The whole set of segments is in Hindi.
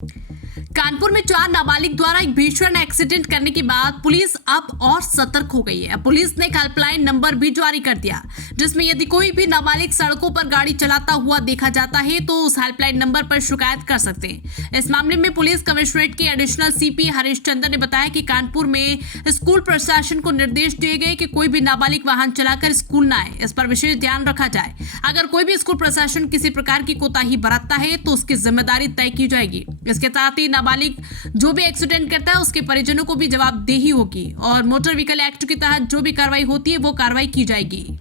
कानपुर में 4 नाबालिग द्वारा एक भीषण एक्सीडेंट करने के बाद पुलिस अब और सतर्क हो गई है। पुलिस ने एक हेल्पलाइन नंबर भी जारी कर दिया, जिसमें यदि कोई भी नाबालिग सड़कों पर गाड़ी चलाता हुआ देखा जाता है तो उस हेल्पलाइन नंबर पर शिकायत कर सकते हैं। इस मामले में पुलिस कमिश्नरेट के एडिशनल सीपी हरीश चंद्र ने बताया कि कानपुर में स्कूल प्रशासन को निर्देश दिए गए कि कोई भी नाबालिग वाहन चलाकर स्कूल न आए, इस पर विशेष ध्यान रखा जाए। अगर कोई भी स्कूल प्रशासन किसी प्रकार की कोताही बरतता है तो उसकी जिम्मेदारी तय की जाएगी। इसके साथ ही नाबालिग जो भी एक्सीडेंट करता है उसके परिजनों को भी जवाबदेही होगी और मोटर व्हीकल एक्ट के तहत जो भी कार्रवाई होती है वो कार्रवाई की जाएगी।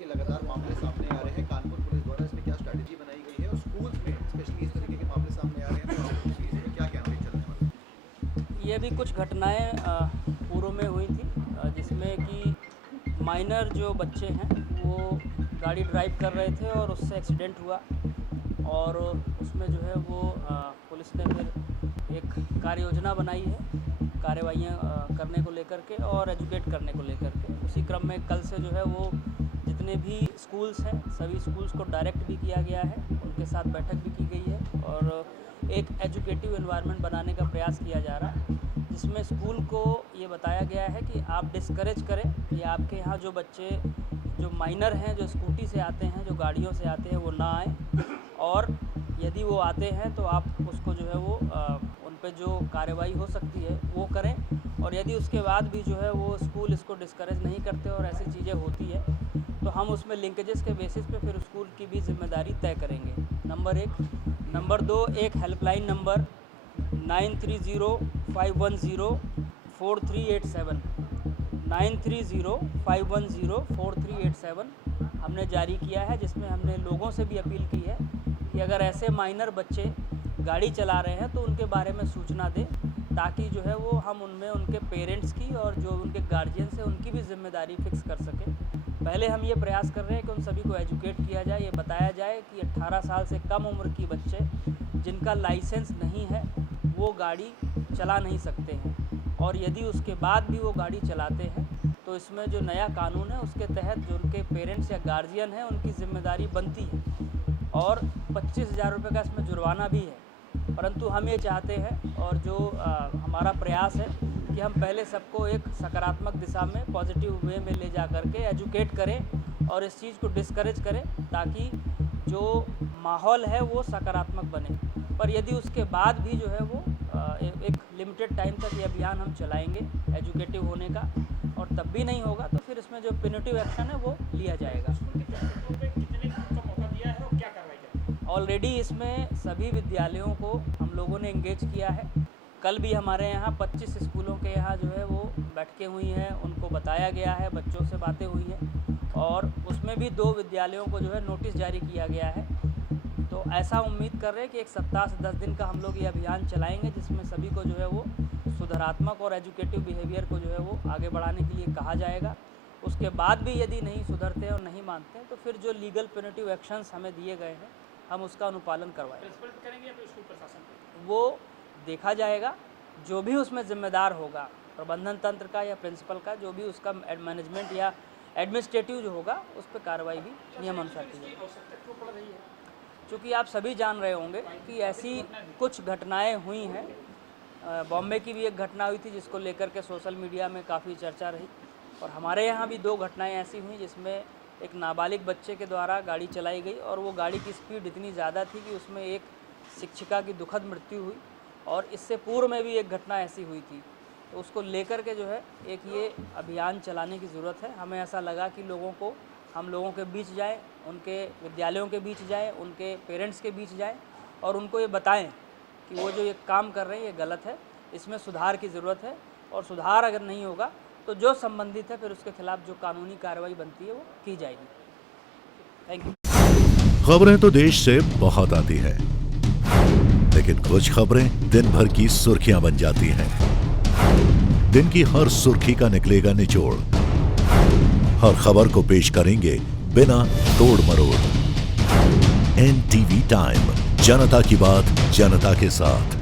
लगातार मामले सामने आ रहे हैं, कानपुर पुलिस द्वारा इसमें क्या स्ट्रेटजी बनाई गई है और स्कूल्स में स्पेशली इस तरीके के मामले सामने आ रहे हैं तो इसमें क्या कैंपेन चलने वाला है? ये भी कुछ घटनाएं पूर्व में हुई थी, जिसमें कि माइनर जो बच्चे हैं वो गाड़ी ड्राइव कर रहे थे और उससे एक्सीडेंट हुआ और उसमें जो है वो पुलिस ने फिर एक कार्य योजना बनाई है कार्रवाइयाँ करने को लेकर के और एजुकेट करने को लेकर के। उसी क्रम में कल से जो है वो जितने भी स्कूल्स हैं सभी स्कूल्स को डायरेक्ट भी किया गया है, उनके साथ बैठक भी की गई है और एक एजुकेटिव एनवायरनमेंट बनाने का प्रयास किया जा रहा है, जिसमें स्कूल को ये बताया गया है कि आप डिस्करेज करें कि आपके यहाँ जो बच्चे जो माइनर हैं जो स्कूटी से आते हैं जो गाड़ियों से आते हैं वो ना आए और यदि वो आते हैं तो आप उसको जो है वो उन पे जो कार्रवाई हो सकती है वो करें और यदि उसके बाद भी जो है वो स्कूल इसको डिस्करेज नहीं करते और ऐसी चीज़ें होती है तो हम उसमें लिंकेजेस के बेसिस पे फिर स्कूल की भी जिम्मेदारी तय करेंगे। नंबर 1। नंबर 2, एक हेल्पलाइन नंबर 9305104387 9305104387 हमने जारी किया है, जिसमें हमने लोगों से भी अपील की है कि अगर ऐसे माइनर बच्चे गाड़ी चला रहे हैं तो उनके बारे में सूचना दें, ताकि जो है वो हम उनमें उनके पेरेंट्स की और जो उनके गार्जियंस हैं उनकी भी जिम्मेदारी फिक्स कर सकें। पहले हम ये प्रयास कर रहे हैं कि उन सभी को एजुकेट किया जाए, ये बताया जाए कि 18 साल से कम उम्र की बच्चे जिनका लाइसेंस नहीं है वो गाड़ी चला नहीं सकते हैं और यदि उसके बाद भी वो गाड़ी चलाते हैं तो इसमें जो नया कानून है उसके तहत जो उनके पेरेंट्स या गार्जियन हैं उनकी जिम्मेदारी बनती है और 25,000 रुपये का इसमें जुर्माना भी है। परंतु हम ये चाहते हैं और जो हमारा प्रयास है कि हम पहले सबको एक सकारात्मक दिशा में पॉजिटिव वे में ले जा कर के एजुकेट करें और इस चीज़ को डिस्करेज करें ताकि जो माहौल है वो सकारात्मक बने। पर यदि उसके बाद भी जो है वो एक लिमिटेड टाइम तक ये अभियान हम चलाएंगे एजुकेटिव होने का और तब भी नहीं होगा तो फिर इसमें जो पेनल्टी एक्शन है वो लिया जाएगा। ऑलरेडी इसमें सभी विद्यालयों को हम लोगों ने एंगेज किया है। कल भी हमारे यहाँ 25 स्कूलों के यहाँ जो है वो बैठकें हुई हैं, उनको बताया गया है, बच्चों से बातें हुई हैं और उसमें भी 2 विद्यालयों को जो है नोटिस जारी किया गया है। तो ऐसा उम्मीद कर रहे हैं कि एक सप्ताह से 10 दिन का हम लोग ये अभियान चलाएंगे, जिसमें सभी को जो है वो सुधारात्मक और एजुकेटिव बिहेवियर को जो है वो आगे बढ़ाने के लिए कहा जाएगा। उसके बाद भी यदि नहीं सुधरते और नहीं मानते हैं तो फिर जो लीगल पेनल्टी एक्शंस हमें दिए गए हैं हम उसका अनुपालन करवाएंगे। वो देखा जाएगा, जो भी उसमें जिम्मेदार होगा प्रबंधन तंत्र का या प्रिंसिपल का, जो भी उसका मैनेजमेंट या एडमिनिस्ट्रेटिव जो होगा उस पर कार्रवाई भी नियमानुसार की जाएगी। चूँकि आप सभी जान रहे होंगे कि ऐसी कुछ घटनाएं हुई हैं, बॉम्बे की भी एक घटना हुई थी जिसको लेकर के सोशल मीडिया में काफ़ी चर्चा रही और हमारे यहाँ भी 2 घटनाएं ऐसी हुई जिसमें एक नाबालिग बच्चे के द्वारा गाड़ी चलाई गई और वो गाड़ी की स्पीड इतनी ज़्यादा थी कि उसमें एक शिक्षिका की दुखद मृत्यु हुई और इससे पूर्व में भी एक घटना ऐसी हुई थी। तो उसको लेकर के जो है एक ये अभियान चलाने की ज़रूरत है। हमें ऐसा लगा कि हम लोगों के बीच जाएं, उनके विद्यालयों के बीच जाएं, उनके पेरेंट्स के बीच जाएं और उनको ये बताएं कि वो जो ये काम कर रहे हैं ये गलत है, इसमें सुधार की ज़रूरत है और सुधार अगर नहीं होगा तो जो संबंधित है फिर उसके खिलाफ जो कानूनी कार्रवाई बनती है वो की जाएगी। Thank you. खबरें तो देश से बहुत आती है, लेकिन कुछ खबरें दिन भर की सुर्खियां बन जाती हैं। दिन की हर सुर्खी का निकलेगा निचोड़, हर खबर को पेश करेंगे बिना तोड़ मरोड़। NTV टाइम, जनता की बात जनता के साथ।